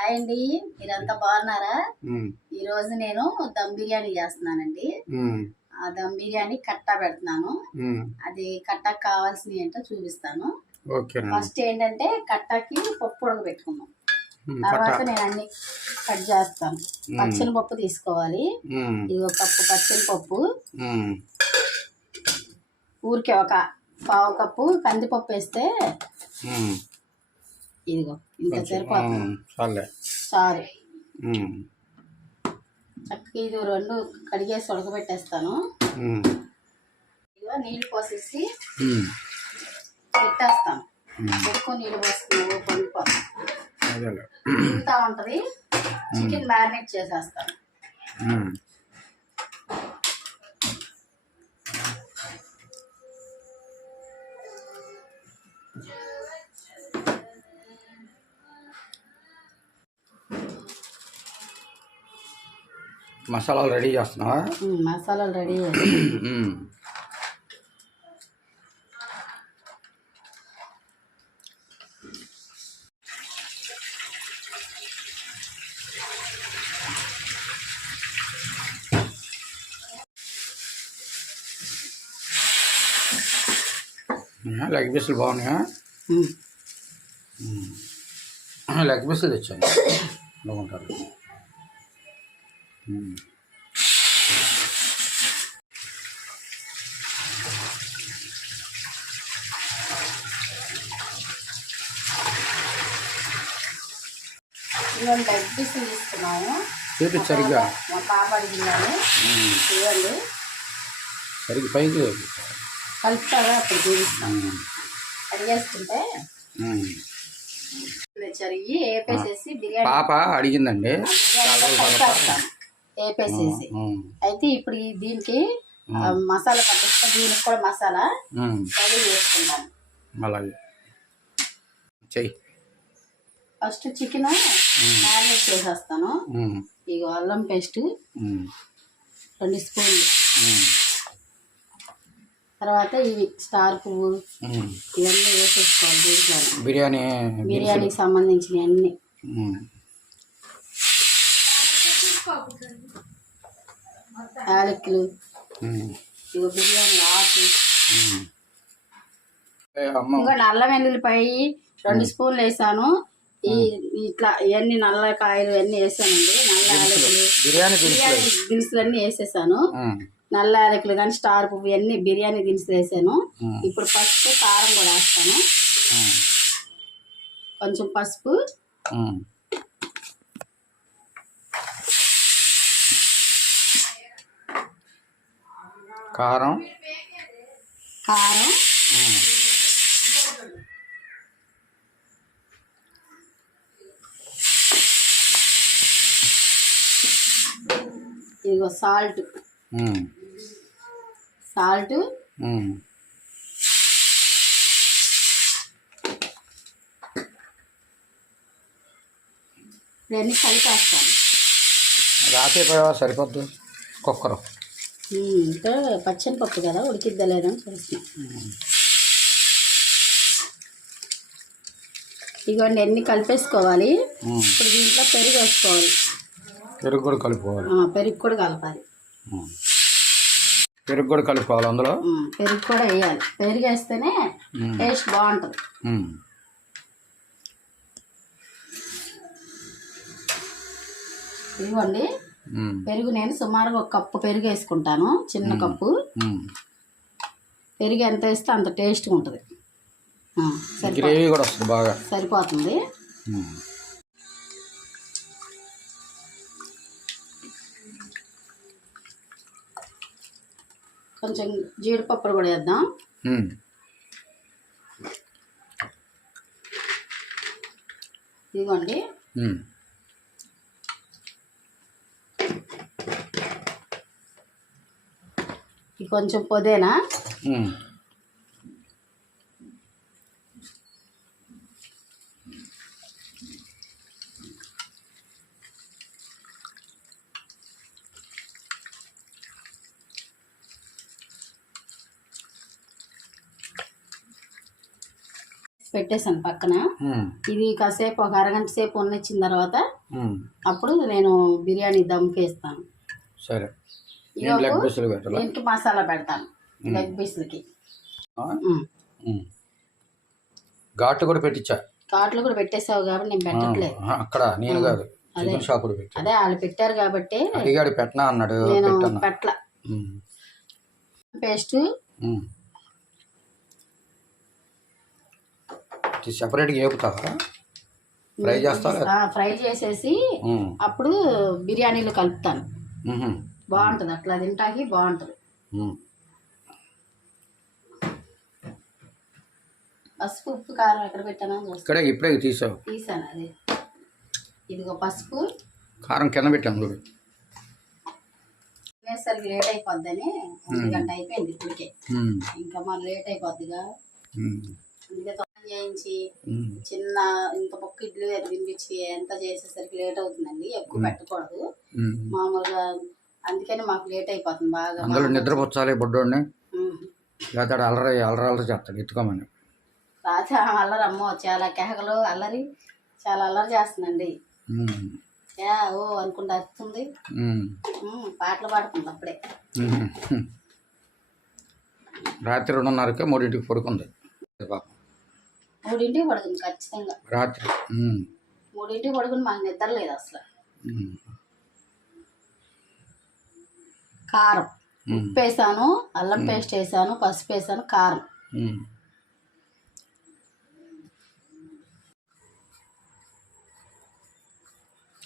Hi అండి, మీరంతా బాగున్నారా? ఈ రోజు నేను దమ్ బిర్యానీ చేస్తున్నానండి. ఆ దమ్ బిర్యానీ కట్టా పెడుతున్నాను. అది కట్టాకి కావాల్సినవి ఏంటో చూపిస్తాను. ఫస్ట్ ఏంటంటే కట్టాకి పప్పు ఉడకబెట్టుకున్నాం. తర్వాత నేను అన్ని కట్ చేస్తాను. పచ్చని పప్పు తీసుకోవాలి. ఇది ఒక కప్పు పచ్చని పప్పు, ఊరికే ఒక పావు కప్పు కందిపప్పు వేస్తే ఇదిగో ఇంత సరిపోతుంది. చాలు. చక్కగా ఇది రెండు కడిగేసి ఉడకబెట్టేస్తాను. ఇదిగో నీళ్ళు పోసేసి పెట్టేస్తాను. ఎక్కువ నీళ్ళు పోసుకుని పొంగిపోతాను. ఇంత ఉంటుంది. చికెన్ మ్యారినేట్ చేసేస్తాను. మసాలాలు రెడీ చేస్తున్నావా? మసాలాలు రెడీ లెగ్ పీసులు బాగున్నాయా? లెగ్ పీసులు తెచ్చాను బాగుంటారు. ఇవన్నీ లెగ్ పీసులు తీసుకున్నాము. సరిగ్గా మా పాప అడిగిందని ఇవ్వండి. సరిగ్గా పైకి కలుపుతారా అప్పుడు చూపిస్తాను. అడిగేసుకుంటే చరిగి వేపేసేసి బిర్యానీ పాప అడిగిందండి వేపేసేసి. అయితే ఇప్పుడు దీనికి మసాలా పట్టిస్తా. దీనికి కూడా మసాలా రెడీ చేసుకుంటాను. అలాగే చెయ్యి. ఫస్ట్ చికెన్ మ్యారినేట్ చేసేస్తాను. ఇక అల్లం పేస్ట్ 2 స్పూన్లు, తర్వాత ఇవి స్టార్ పువ్వు ఇవన్నీ వేసేసుకోవాలి దీంట్లో. బిర్యానీకి సంబంధించినవి అన్నీ. యాలకులు, ఇగో బిర్యానీ ఆకు, ఇంకా నల్ల వెల్లుల్లిపాయ 2 స్పూన్లు వేసాను. ఇట్లా ఇవన్నీ నల్ల కాయలు ఇవన్నీ వేసానండి. నల్ల యాలకులు, బిర్యానీ దినుసులు అన్నీ వేసేసాను. నల్ల యాలకులు కానీ స్టార్ పువ్వు ఇవన్నీ బిర్యానీ దినుసులు వేసాను. ఇప్పుడు పసుపు కారం కూడా వేస్తాను. కొంచెం పసుపు, కారం ఇదిగో సాల్ట్ ఇవన్నీ కలిపేస్తాను. రాసేపోయావా? సరిపోద్దు కుక్కర్. ఇంకా పచ్చని పప్పు కదా, ఉడికిద్దా లేదని చూస్తున్నాను. ఇవన్నీ అన్నీ కలిపేసుకోవాలి. ఇప్పుడు దీంట్లో పెరుగు వేసుకోవాలి. పెరుగు కూడా కలుపుకోవాలి. పెరుగు కూడా కలపాలి. పెరుగు కూడా కలుపుకోవాలి. అందులో పెరుగు కూడా వేయాలి. పెరుగు వేస్తేనే టేస్ట్ బాగుంటుంది. ఇదిగోండి పెరుగు నేను సుమారుగా 1 కప్పు పెరుగు వేసుకుంటాను. చిన్న కప్పు పెరుగు ఎంత వేస్తే అంత టేస్ట్గా ఉంటుంది. గ్రేవీ కూడా వస్తుంది బాగా, సరిపోతుంది. కొంచెం జీడిపప్పులు కూడా వేద్దాం. ఇదిగోండి కొంచెం పుదీనా, పెట్టేశాను పక్కన. ఇది కాసేపు ఒక అరగంట సేపు ఉన్నిచ్చిన తర్వాత అప్పుడు నేను బిర్యానీ దమ్కి వేస్తాను. సరే, దీనికి మసాలా పెడతాను లెగ్ పీస్లకి. ఘాట్లు కూడా పెట్టించా. ఘాట్లు కూడా పెట్టేసావు కాబట్టి నేను పెట్టట్లేదు. అక్కడ నేను కాదు, చికెన్ షాప్ కూడా పెట్టా. అదే వాళ్ళు పెట్టారు కాబట్టి అడిగాడు పెట్టనా అన్నాడు, నేను పెట్టల. పేస్ట్ సెపరేట్గా వేపుతావా? ఫ్రై చేస్తావా? ఫ్రై చేసేసి అప్పుడు బిర్యానీలో కలుపుతాను. బాగుంటుంది, అట్లా తింటాకి బాగుంటుంది. పసుపు ఉప్పు కారం ఎక్కడ పెట్టాను? ఇక్కడే ఇప్పుడే తీసాను. అది ఇదిగో పసుపు కారం కింద పెట్టాను చూడు. తినేసరికి లేట్ అయిపోద్దని 1 గంట అయిపోయింది ఇప్పటికే. ఇంకా మరి లేట్ అయిపోద్దిగా, అందుకే తొందర చేయించి చిన్న ఇంత పక్క ఇడ్లీ వినిపించి ఎంత చేసేసరికి లేట్ అవుతుందండి. ఎక్కువ పెట్టకూడదు మామూలుగా, అందుకని మాకు లేట్ అయిపోతుంది బాగా. అందులో నిద్రపుచ్చాలి బొడ్డోడిని, లేకపోతే అల్లరి అల్లరి చేస్తాడు ఎత్తుకోమని. రాత్రి అల్లరి అమ్మో చాలా కేకలు అల్లరి, చాలా అల్లరి చేస్తుందండి. ఓ అనుకుంటా వస్తుంది, పాటలు పాడుతుంది అప్పుడే. రాత్రి 2:30కి 3ంటికి పడుకుంది పాపం. 3ంటికి పడుకుంది ఖచ్చితంగా రాత్రి. 3ంటికి పడుకుని మాకు నిద్ర లేదు అసలు. కారం ఉప్పు వేసాను, అల్లం పేస్ట్ వేసాను, పసుపు వేసాను, కారం.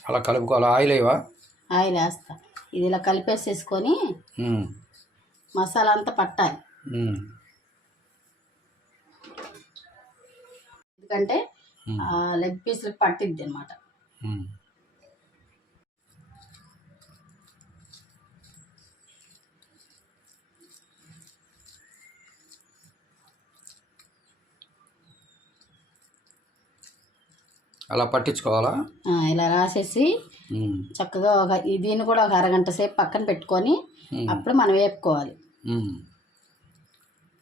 అలా కలుపుకోవాలి. ఆయిల్ వేయవా? ఆయిల్ వేస్తా. ఇది ఇలా కలిపేసేసుకొని మసాలా అంతా పట్టాలి. ఎందుకంటే లెగ్ పీస్లకు పట్టిద్ది అనమాట. అలా పట్టించుకోవాలా? ఇలా రాసేసి చక్కగా దీన్ని కూడా ఒక అరగంట సేపు పక్కన పెట్టుకొని అప్పుడు మనం వేపుకోవాలి.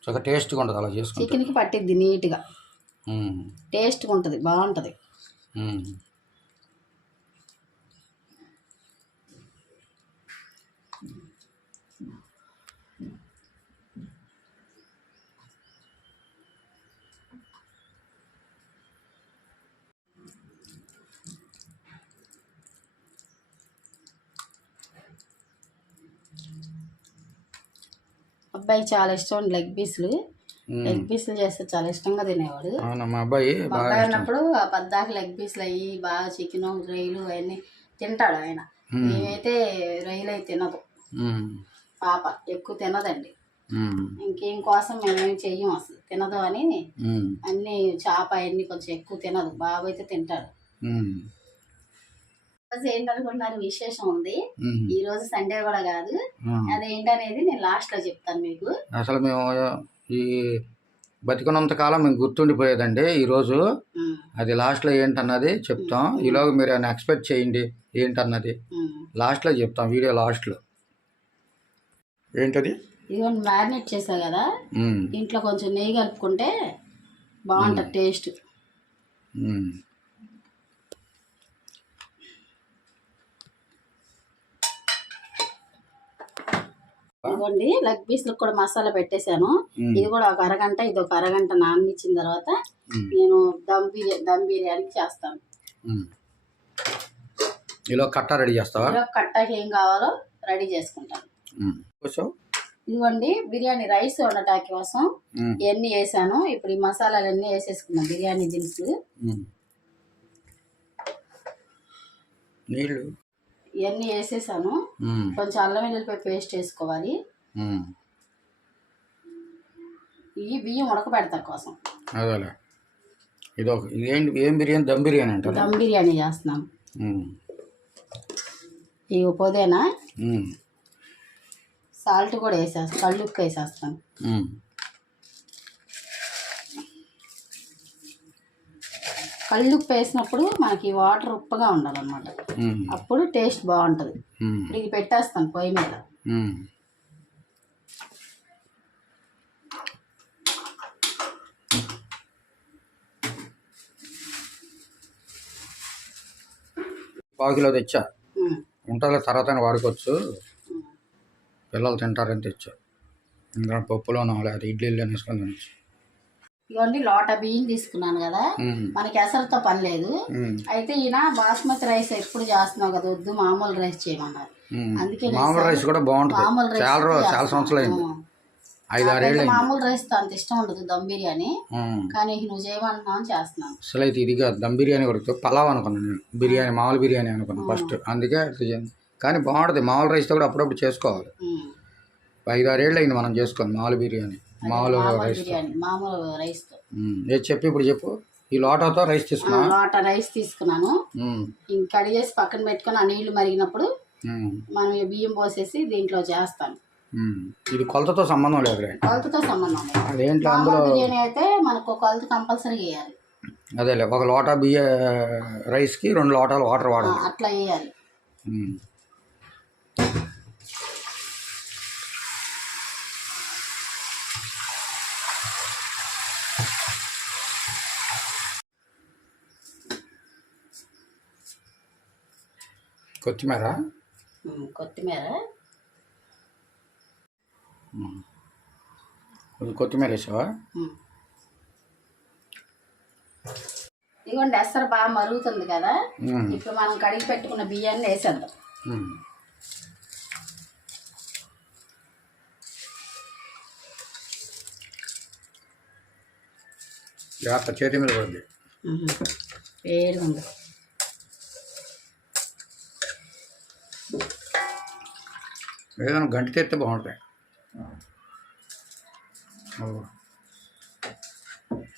చక్కగా టేస్ట్గా ఉంటుంది అలా చేసుకుంటే. చికెన్కి పట్టిద్ది నీట్గా, టేస్ట్గా ఉంటుంది, బాగుంటుంది. అబ్బాయి చాలా ఇష్టం లెగ్ పీసులు. లెగ్ పీసులు చేస్తే చాలా ఇష్టంగా తినేవాడు. మా అబ్బాయి ఉన్నప్పుడు పద్దాకి లెగ్ పీసులు అయ్యి బాగా చికెన్ రొయ్యలు అవన్నీ తింటాడు ఆయన. మేమైతే రొయ్యలు అయితే తినదు పాప, ఎక్కువ తినదండి. ఇంకేం కోసం మేమేం చెయ్యం అసలు, తినదు అని అన్ని చేప అవన్నీ కొంచెం ఎక్కువ తినదు. బాబు అయితే తింటాడు. ఏంటనుకుంటున్నారు, విశేషం ఉంది. ఈ రోజు సండే కూడా కాదు, అదేంటనేది నేను లాస్ట్ లో చెప్తాను మీకు. అసలు మేము ఈ బతికున్నంత కాలం మేము గుర్తుండిపోయేదండి. ఈరోజు అది లాస్ట్లో ఏంటన్నది చెప్తాం. ఈలోగా మీరు ఏమైనా ఎక్స్పెక్ట్ చేయండి ఏంటన్నది లాస్ట్లో చెప్తాం, వీడియో లాస్ట్లో. ఏంటది? ఇదిగోండి మ్యారినేట్ చేసా కదా, ఇంట్లో కొంచెం నెయ్యి కలుపుకుంటే బాగుంటుంది టేస్ట్. ఇదిగోండి లెగ్ పీస్లకు కూడా మసాలా పెట్టేశాను. ఇది కూడా ఒక అరగంట, ఇది ఒక అరగంట నాననిచ్చిన తర్వాత నేను దమ్ బిర్యానీ చేస్తాను. ఇలా కట్ట రెడీ చేస్తావా? కట్టకి ఏం కావాలో రెడీ చేసుకుంటాను. ఇదిగోండి బిర్యానీ రైస్ వండటానికి కోసం ఇవన్నీ వేసాను. ఇప్పుడు ఈ మసాలాలన్నీ వేసేసుకున్నాం, బిర్యానీ దినుసులు, నీళ్ళు ఇవన్నీ వేసేసాను. కొంచెం అల్లం వెల్లుల్లిపాయ పేస్ట్ వేసుకోవాలి. ఈ బియ్యం ఉడకబెడతా కోసం. అదేలే, ఏం బిర్యానీ? దమ్ బిర్యానీ అంటారు. దమ్ బిర్యానీ చేస్తున్నాం. ఈ పుదీనా, సాల్ట్ కూడా వేసేస్తాను, కళ్ళుప్పు వేసేస్తాను. కళ్ళుప్పు వేసినప్పుడు మనకి వాటర్ ఉప్పగా ఉండాలన్నమాట, అప్పుడు టేస్ట్ బాగుంటుంది. ఇది పెట్టేస్తాను పొయ్యి మీద. పావు కిలో తెచ్చా. ఉమ్, ఉంటుంది తర్వాత వాడుకోవచ్చు, ఉమ్. పిల్లలు తింటారని తెచ్చా. ఇంకా పప్పులోనో లేదా ఇడ్లీలో వేసుకొని తినచ్చు. ఇవ్వండి లోట బియ్యం తీసుకున్నాను కదా, మనకి ఎసరుతో పని లేదు. అయితే ఈయన బాస్మతి రైస్ ఎప్పుడు చేస్తున్నావు కదా, వద్దు మామూలు రైస్ చేయమన్నారు. అందుకే మామూలు రైస్ కూడా బాగుంటుంది. మామూలు రైస్ చాలా సంవత్సరాలు అయింది, 5-6 ఏళ్ళు. మామూలు రైస్ తో అంత ఇష్టం ఉండదు దమ్ బిర్యానీ, కానీ నువ్వు చేయమంటున్నావు అని చేస్తున్నాను. అసలు అయితే ఇది కాదు, దమ్ బిర్యానీ కొడుతూ పలావ్ అనుకున్నాను నేను, బిర్యానీ మామూలు బిర్యానీ అనుకున్నాను ఫస్ట్, అందుకే అట్లా చేయండి. కానీ బాగుంటుంది మామూలు రైస్తో కూడా అప్పుడప్పుడు చేసుకోవాలి. 5-6 ఏళ్ళు అయింది మనం చేసుకోండి మామూలు బిర్యానీ, మామూలు రైస్. మామూలు రైస్ తో చెప్పి ఇప్పుడు చెప్పు. ఈ లోటాతో రైస్ తీసుకున్నా, లోట రైస్ తీసుకున్నాను. ఇంకా కడిగేసి పక్కన పెట్టుకొని ఆ నీళ్లు మరిగినప్పుడు మనం బియ్యం పోసేసి దీంట్లో చేస్తాను. ఇది కొలతతో సంబంధం లేదు, కొలతతో సంబంధం లేదు. అదేంట్లో అందులో బిర్యానీ అయితే మనకు కొలత కంపల్సరీ వేయాలి. అదేలే, ఒక లోటా రైస్కి 2 లోటాలు వాటర్ వాడాలి, అట్లా వేయాలి. కొత్తిమీర కొత్తిమీర వేసావా? ఇదిగోండి ఎసరు బాగా మరుగుతుంది కదా, ఇప్పుడు మనం కడిగి పెట్టుకున్న బియ్యాన్ని వేసేద్దాం. చేతి మీద పడుతుంది, వేడిగా ఉంది. ఏదైనా గంట తెస్తే బాగుంటాయి.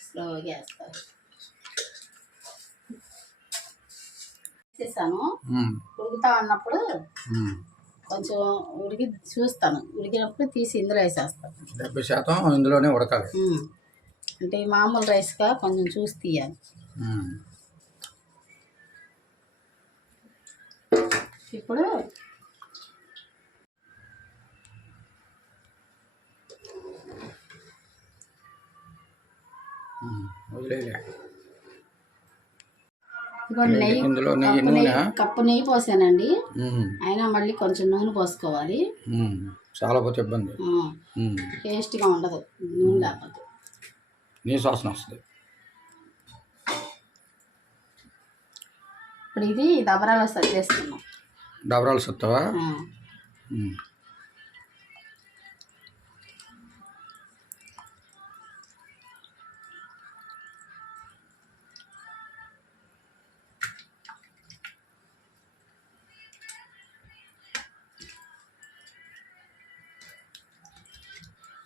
స్లోగా వేసేసాను. ఉడుకుతా ఉన్నప్పుడు కొంచెం ఉడికి చూస్తాను, ఉడికినప్పుడు తీసి ఇందులో వేసేస్తాను. 70% ఇందులోనే ఉడకాలి. అంటే మామూలు రైస్గా కొంచెం చూసి తీయాలి. ఇప్పుడు కప్పు నెయ్యి పోసానండి, అయినా మళ్ళీ కొంచెం నూనె పోసుకోవాలి. చాలా పోతే ఇబ్బంది, టేస్ట్గా ఉండదు నూనె లేకపోతే, నీసు వాసన వస్తుంది. ఇప్పుడు ఇది దబరాలు సర్దేస్తున్నాం. దబరాలు సత్తావా?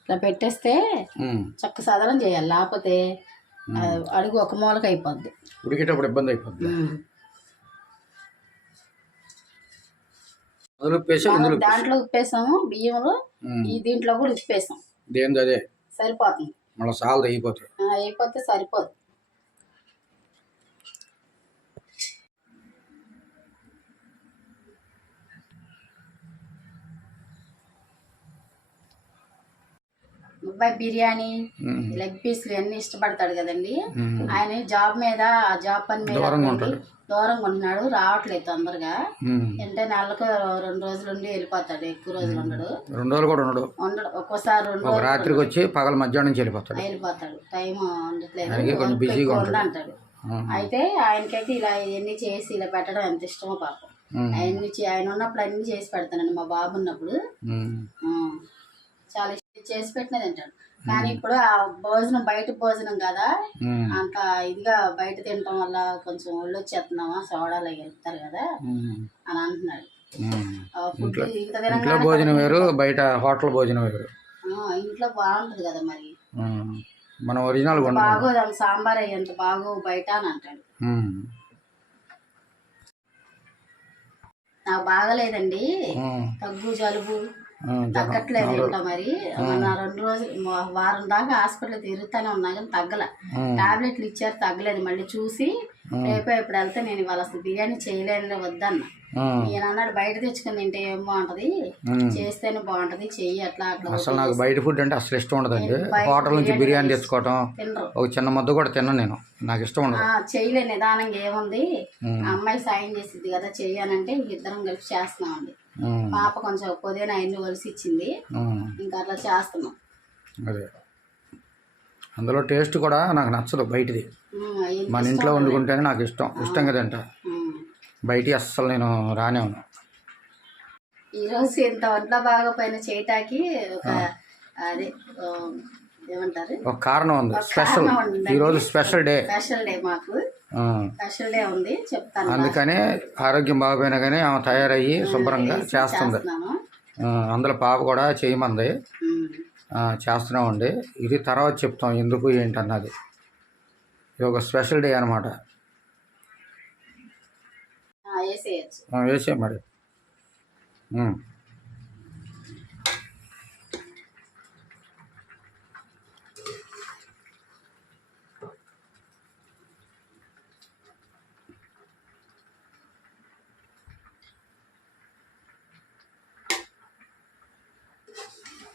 ఇట్లా పెట్టేస్తే చక్క సాధారణ చేయాలి, లేకపోతే అడుగు ఒక మూలకి అయిపోద్ది, ఉడికేటప్పుడు ఇబ్బంది అయిపోద్ది. దాంట్లో ఉప్పేసాము బియ్యంలో, ఈ దీంట్లో కూడా ఉప్పేసాం. దేని అదే సరిపోతుంది, మళ్ళీ సాల్ట్ అయిపోతే సరిపోదు. అబ్బాయి బిర్యానీ లెగ్ పీస్లు అన్ని ఇష్టపడతాడు కదండి. ఆయన జాబ్ మీద జాబ్ పని మీద దూరంగా ఉంటున్నాడు, రావట్లేదు తొందరగా. అంటే నెలకు 2 రోజులు ఉండి వెళ్ళిపోతాడు, ఎక్కువ రోజులు ఉండడు. 2 రోజులు కూడా ఉండడు, ఒక్కోసారి 2 రోజులు రాత్రికి వచ్చి పగల మధ్యాహ్నం వెళ్ళిపోతాడు. టైం ఉండట్లేదు అంటాడు. అయితే ఆయనకైతే ఇలా ఇవన్నీ చేసి ఇలా పెట్టడం ఎంత ఇష్టమో పాపం. ఆయన ఉన్నప్పుడు అన్ని చేసి పెడతానండి, మా బాబు ఉన్నప్పుడు చాలా చేసి పెట్టినా తింటాడు. కానీ ఇప్పుడు ఆ భోజనం బయట భోజనం కదా, అంత ఇదిగా బయట తినటం వల్ల కొంచెం ఒళ్ళు వచ్చేస్తున్నామా, సోడాలు వెళ్తారు కదా అని అంటున్నాడు. ఇంట్లో భోజనం వేరు, బయట హోటల్ భోజనం వేరు. ఇంట్లో బాగుంటది కదా మరి, మన ఒరిజినల్ బాగోదు సాంబార్ ఎంత బాగో బయట అని అంటాడు. నాకు బాగలేదండి, దగ్గు జలుబు తగ్గట్లేదు ఏంటో మరి. మన 2 రోజులు వారం దాకా హాస్పిటల్ తిరుగుతానే ఉన్నా కానీ తగ్గల. టాబ్లెట్లు ఇచ్చారు, తగ్గలేదు. మళ్ళీ చూసి రేపు ఇప్పుడు వెళ్తే నేను ఇవాళ అసలు బిర్యానీ చేయలేనులే వద్దన్న. నేను అన్నాడు బయట తెచ్చుకుని తింటే ఏం బాగుంటది, చేస్తేనే బాగుంటది, చెయ్యి అట్లా అట్లా. అసలు నాకు బయట ఫుడ్ అంటే అసలు ఇష్టం ఉండదండి. హోటల్ నుంచి బిర్యానీ తెచ్చుకోవటం, ఒక చిన్న ముద్ద కూడా తిన్నాను నేను, నాకు ఇష్టం ఉండదు. చేయలే నిదానంగా ఏముంది, అమ్మాయి సాయం చేసిద్ది కదా చెయ్యానంటే ఇద్దరం కలిసి చేస్తున్నామండి. పాప కొంచెం పుదీనా అన్ని కలిసి ఇచ్చింది, ఇంకా అట్లా చేస్తున్నాం. అదే అందులో టేస్ట్ కూడా నాకు నచ్చదు బయటిది, మన ఇంట్లో వండుకుంటేనే నాకు ఇష్టం కదంట. బయట అస్సలు నేను రానేవును. ఈరోజు ఇంత వంట బాగా పైన చేయటానికి ఒక అదే ఏమంటారు ఒక కారణం ఉంది, స్పెషల్. ఈరోజు స్పెషల్ డే మాకు స్పెషల్ డే ఉంది చెప్తాను. అందుకనే ఆరోగ్యం బాగోపోయినా కానీ ఆమె తయారయ్యి శుభ్రంగా చేస్తుంది. అందులో పాప కూడా చేయమంది, చేస్తున్నామండి. ఇది తర్వాత చెప్తాం ఎందుకు ఏంటన్నది. ఇది ఒక స్పెషల్ డే అనమాట. వేసే మరి.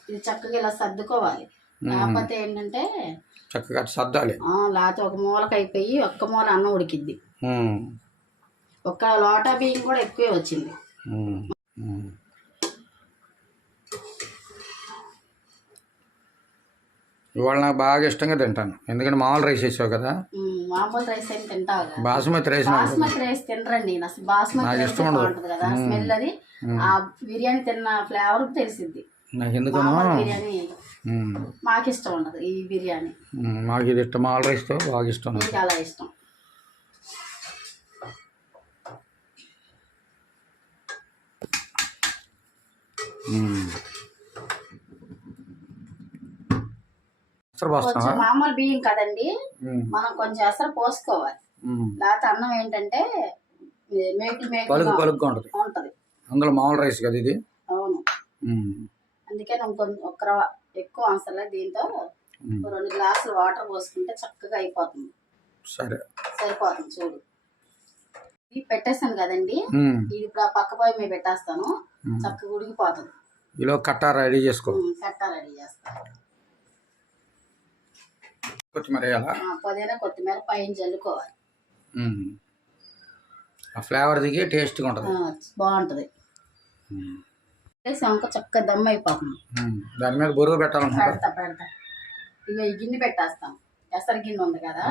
ఇది చక్కగా ఇలా సర్దుకోవాలి, లేకపోతే ఏంటంటే చక్కగా సర్దాలి. లేకపోతే ఒక మూలకి అయిపోయి ఒక్క మూల అన్నం ఉడికిద్ది. ఒక్క లోటా బియ్యం కూడా ఎక్కువే వచ్చింది. ఇవాళ నాకు బాగా ఇష్టంగా తింటాను, ఎందుకంటే మామూలు రైస్ వేసావు కదా. మామూలు రైస్ ఏం తింటావు కదా, బాస్మతి రైస్ తినరండి. అసలు బాస్మతి రైస్ బాగుంటుంది కదా స్మెల్, అది ఆ బిర్యానీ తిన్న ఫ్లేవర్ తెలిసిద్ది. నాకు ఎందుకు బిర్యానీ మాకు ఇష్టం ఉండదు ఈ బిర్యానీ. మాకు ఇది ఇష్టం, మామూలు రైస్తో బాగా ఇష్టం, చాలా ఇష్టం. కొంచెం మామూలు బియ్యం కదండి, మనం కొంచెం అసలు పోసుకోవాలి. లేకపోతే అన్నం ఏంటంటే పలుకు ఉంటది. అందులో మామూలు రైస్ కదా ఇది. అవును, అందుకే ఒక్క ఎక్కువ అవసరం. దీంతో 2 గ్లాసులు వాటర్ పోసుకుంటే చక్కగా అయిపోతుంది. సరిపోతుంది. చూడు ఇది పెట్టేస్తాను కదండి, ఇది ఇప్పుడు ఆ పక్క పొయ్యి మీద పెట్టేస్తాను, చక్కగా ఉడికిపోతుంది. ఇలా కట్టా రెడీ చేసుకో. కట్టా రెడీ చేస్తాను. పుదీనా కొత్తిమీర పైన జల్లుకోవాలి. ఆ ఫ్లేవర్ దిగి టేస్ట్గా ఉంటుంది, బాగుంటుంది. చక్కగా దమ్ అయిపోతుంది. దాని మీద బొరుగు పెట్టాలన్నమాట. పెడతా ఇక ఈ గిన్నె పెట్టేస్తాం, ఎసరు గిన్నె ఉంది కదా.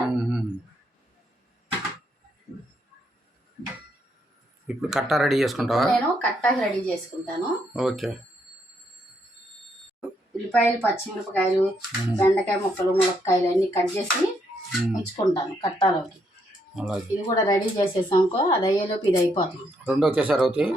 ఇప్పుడు కట్టా రెడీ చేసుకుంటావా? నేను కట్టాకి రెడీ చేసుకుంటాను. ఓకే. ఉల్లిపాయలు, పచ్చిమిరపకాయలు, బెండకాయ ముక్కలు, ములక్కాయలు అన్ని కట్ చేసి ఉంచుకుంటాను కట్టాలోకి. ఇది కూడా రెడీ చేసేసానుకో, అది అయ్యేలోపు ఇది అయిపోతుంది. 2 ఒకేసారి అవుతాయి.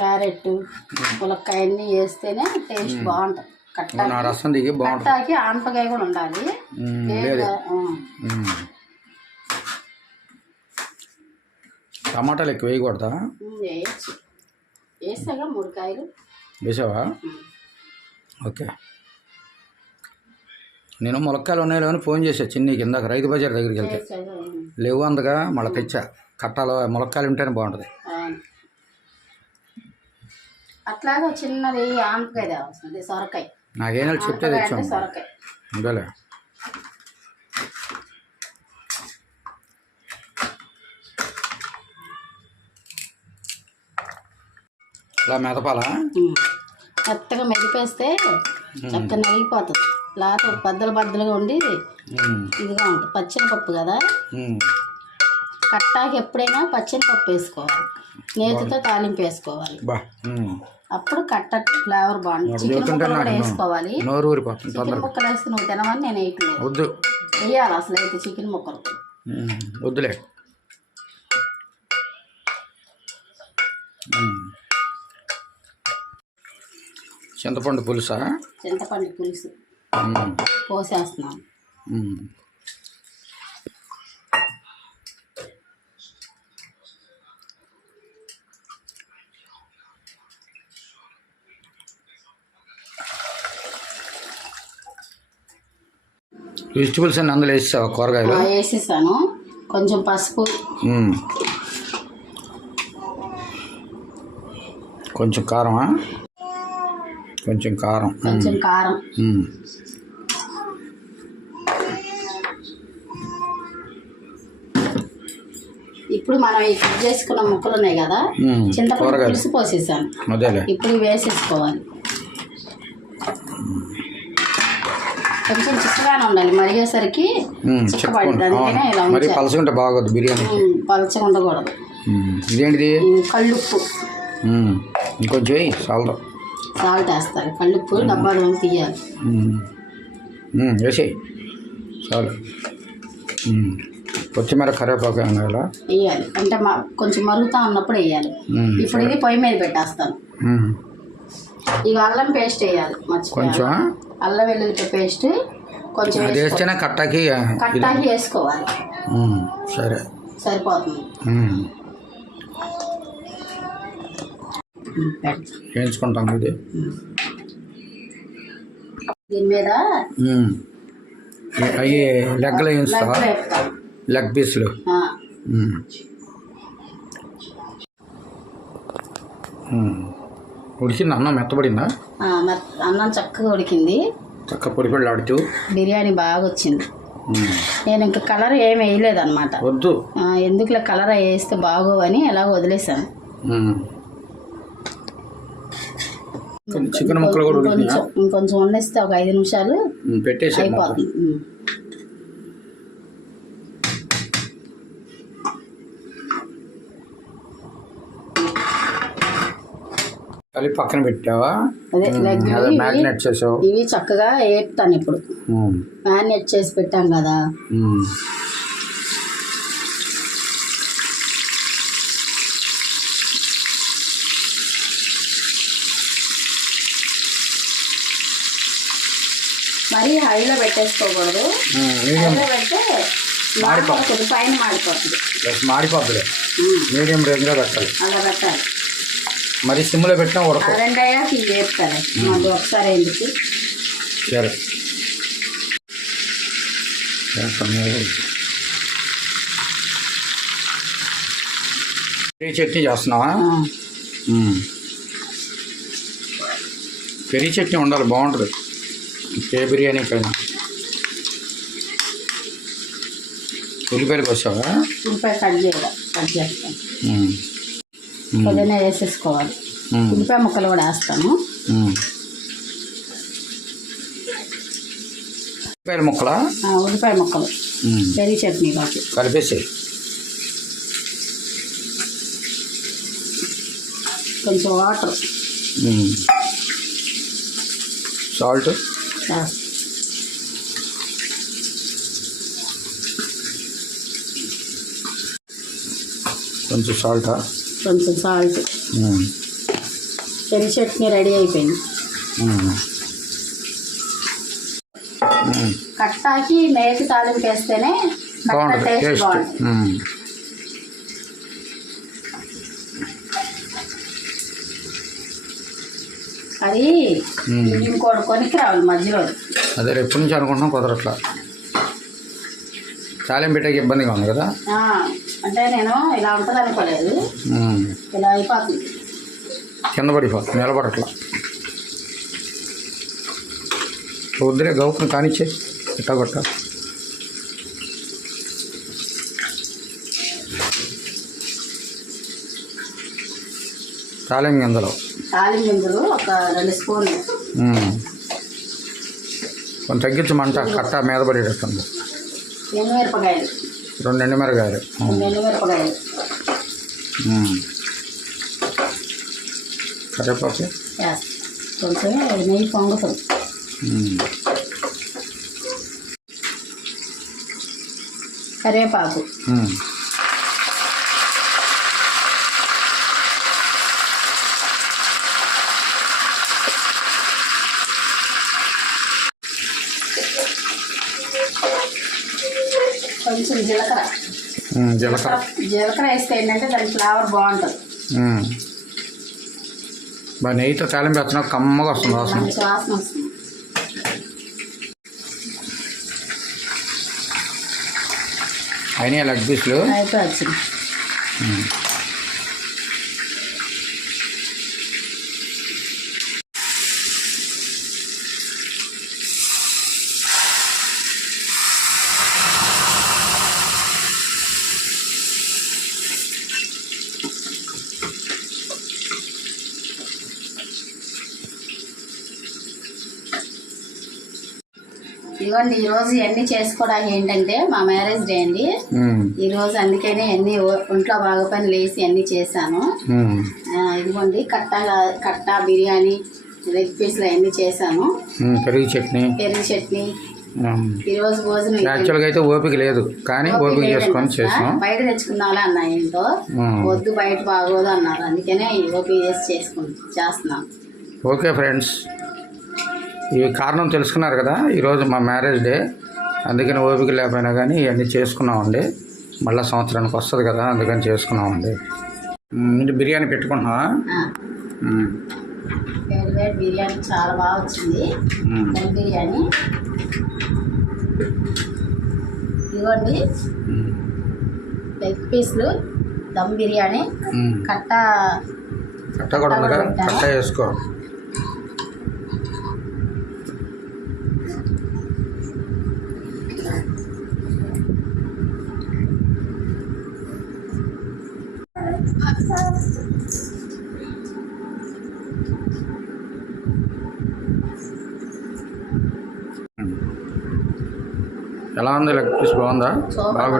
క్యారెట్, ములక్కాయ అన్నీ వేస్తేనే టేస్ట్ బాగుంటుంది. రసం దిగి బాగుంటుంది. కట్టాకి ఆనపకాయ కూడా ఉండాలి. టమాటాలు ఎక్కువ వేయకూడదా? వేయచ్చు, వేసాగా 3 కాయలు వేసావా? ఓకే. నేను ములక్కాయలు ఉన్నాయో అని ఫోన్ చేసా చిన్నకి ఇందాక రైతు బజార్ దగ్గరికి వెళ్తే, లేవు అందగా మళ్ళీ తెచ్చా. కట్టాలో ములక్కాయలు ఉంటేనే బాగుంటుంది. అట్లాగే చిన్నది ఆనపకాయ తేవాల్సింది, సొరకాయ. నాకేం చెప్తే తెచ్చాను. సొరకాయ ఇంకలే ఇలా మెదపాలా? మెత్తగా మెదిపేస్తే చక్కగా నలిగిపోతుంది. లేకపోతే బద్దలుగా ఉండి ఇదిగా ఉంటుంది. పచ్చెనపప్పు కదా, కట్టాకి ఎప్పుడైనా పచ్చెనపప్పు వేసుకోవాలి, నేతితో తాలింపు వేసుకోవాలి. అప్పుడు కట్ట ఫ్లేవర్ బాగుంటుంది. చికెన్ ముక్కలు కూడా వేసుకోవాలి. చికెన్ ముక్కలు వేస్తే నువ్వు తినమని నేను వేయట్లేదు, వేయాలి అసలు అయితే చికెన్ ముక్కలు. వద్దులే. చింతపండు పులుసా? చింతపండు పులుసు పోసేస్తున్నాను. వెజిటబుల్స్ అన్ని అందులో వేసావా? కూరగాయలు వేసేసాను. కొంచెం పసుపు, కొంచెం కారమా? కొంచెం కారం. ఇప్పుడు మనం ఈ కట్ చేసుకున్న ముక్కలు ఉన్నాయి కదా, చింతపండు పులుసు పోసేసాను. ఇప్పుడు వేసేసుకోవాలి. కొంచెం చిక్కగానే ఉండాలి, మరిగేసరికి చిక్కబడింది. అందుకనే ఇలా పలచగా బాగోదు బిర్యానీ, పలచగా ఉండకూడదు. ఇదేంటిది? కళ్ళుప్పు. ఇంకొంచెం సాల్ట్ వేస్తారు. కళ్ళుప్పు డబ్బాలో తీయాలి. వేసేయి చాలు. కొత్తిమీర కరివేపాకు వేయాలి. అంటే కొంచెం మరుగుతా ఉన్నప్పుడు వేయాలి. ఇప్పుడు ఇది పొయ్యి మీద పెట్టేస్తాను. ఇక అల్లం పేస్ట్ వేయాలి. కొంచెం అల్లం వెల్లుల్లి పేస్ట్ కొంచెం వేస్తేనే కట్టాకి వేసుకోవాలి. సరే, సరిపోతుంది. వేయించుకుంటాం. ఇది దీని మీద అవి లెగ్గలు వేయిస్తావా? లెగ్ పీసులు. ఉడికింది అన్నం? మెత్తబడిందా? అన్నం చక్కగా ఉడికింది. చక్కగా పొడి పొడి ఆడుతూ బిర్యానీ బాగా వచ్చింది. నేను ఇంకా కలర్ ఏమి వేయలేదు అనమాట. వద్దు, ఎందుకులే కలర్ వేస్తే బాగోవని అలా వదిలేసాను. చికెన్ ముక్కలు కూడా ఇంకొంచెం వండేస్తే ఒక 5 నిమిషాలు పెట్టేసి అయిపోతుంది. కలిపి పక్కన పెట్టావా? మ్యారినేట్ చేసావు. ఇవి చక్కగా వేపుతాను. ఇప్పుడు మ్యారినేట్ చేసి పెట్టాం కదా, మరి హైలో పెట్టేసుకోకూడదు. హైలో పెడితే పైన మాడిపోతుంది. మీడియం రేంజ్లో పెట్టాలి. అలా పెట్టాలి. మరి సిమ్లో పెట్టినా ఉడక. రెండయ్యాక ఇవి వేపుతాను. మాకు ఒకసారి ఎందుకు. సరే, పెరుగు చట్నీ చేస్తున్నావా? పెరుగు చట్నీ ఉండాలి, బాగుంటుంది ఏ బిర్యానీ పైన. ఉల్లిపాయలు కోసావా? ఉల్లిపాయ కట్ చేస్తాను. పుదీనా వేసేసుకోవాలి. ఉల్లిపాయ ముక్కలు కూడా వేస్తాను. ఉల్లిపాయల ముక్కలా? ఉల్లిపాయ ముక్కలు పెరుగు చట్నీ కలిపేసి కొంచెం వాటర్, సాల్ట్, కొంచెం సాల్టా? కొంచెం సాల్ట్. పెరుగు చట్నీ రెడీ అయిపోయింది. కట్టాకి మేతి తాలింపు వేస్తేనే టేస్ట్ బాగుంటుంది. అది ఇంకోటి కొనికి రావాలి మధ్యలో. అదే ఎప్పటి నుంచి అనుకుంటున్నాం, కుదరట్లా. తాలింపు పెట్టాక ఇబ్బందిగా ఉంది కదా. అంటే నేను ఇలా ఉంటుంది అనుకోలేదు, ఇలా అయిపోతుంది. కింద పడిపోతుంది, నిలబడట్లా. వద్దులే, గౌకుని కానిచ్చే ఇట్టా కొట్ట. తాలింపు గింజలు ఒక 2 స్పూన్లు. కొంచెం తగ్గించమంట, కట్ట మీద పడేటట్టుంది. ఎండుమిరపకాయలు 2 ఎండుమిరపకాయలు. కరివేపాకు కొంచెం నెయ్యి పొంగుతుంది. కరివేపాకు కొంచెం జీలకర్ర జీలకర్ర వేస్తే ఏంటంటే దాని ఫ్లేవర్ బాగుంటుంది. బాగా నెయ్యితో తాలింపు వేస్తున్నా కమ్మగా వస్తుంది వాసన. మంచి వాసన వస్తుంది. అయినా లెగ్ పీస్లు అయితే వచ్చింది. ఇదిగోండి ఈరోజు ఇవన్నీ చేసుకోవడానికి ఏంటంటే మా మ్యారేజ్ డే అండి. ఈరోజు అందుకనే అన్ని ఒంట్లో బాగా పని లేసి అన్నీ చేశాను. ఇదిగోండి కట్టా బిర్యానీ లెగ్ పీస్లు అవన్నీ చేశాను. పెరుగు చట్నీ ఈరోజు భోజనం యాక్చువల్గా అయితే ఓపిక లేదు కానీ ఓపిక చేసుకొని చేసాం. బయట తెచ్చుకుందాంలే అన్నా ఏంటో వద్దు బయట బాగోదు అన్నారు. అందుకనే ఓపిక చేసి చేస్తున్నాను. ఓకే ఫ్రెండ్స్, ఈ కారణం తెలుసుకున్నారు కదా. ఈరోజు మా మ్యారేజ్ డే, అందుకని ఓపిక లేకపోయినా కానీ ఇవన్నీ చేసుకున్నామండి. మళ్ళీ సంవత్సరానికి వస్తుంది కదా, అందుకని చేసుకున్నామండి. బిర్యానీ పెట్టుకుంటున్నావా? వేడి బిర్యానీ చాలా బాగా వచ్చింది. దమ్ బిర్యానీ ఇవ్వండి. లెగ్ పీస్లు దమ్ బిర్యానీ కట్ట కూడా ఉందిగా, కట్ట వేసుకో. ఎలా ఉంది? లెగ్ పీస్ బాగుందా? బాగా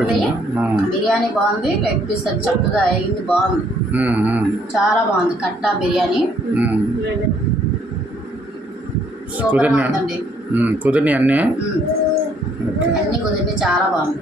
బిర్యానీ బాగుంది. లెగ్ పీస్ చక్కగా అయింది, బాగుంది, చాలా బాగుంది. కట్టా బిర్యానీ కుదిరినాయి అన్నీ కుదిరి చాలా బాగుంది.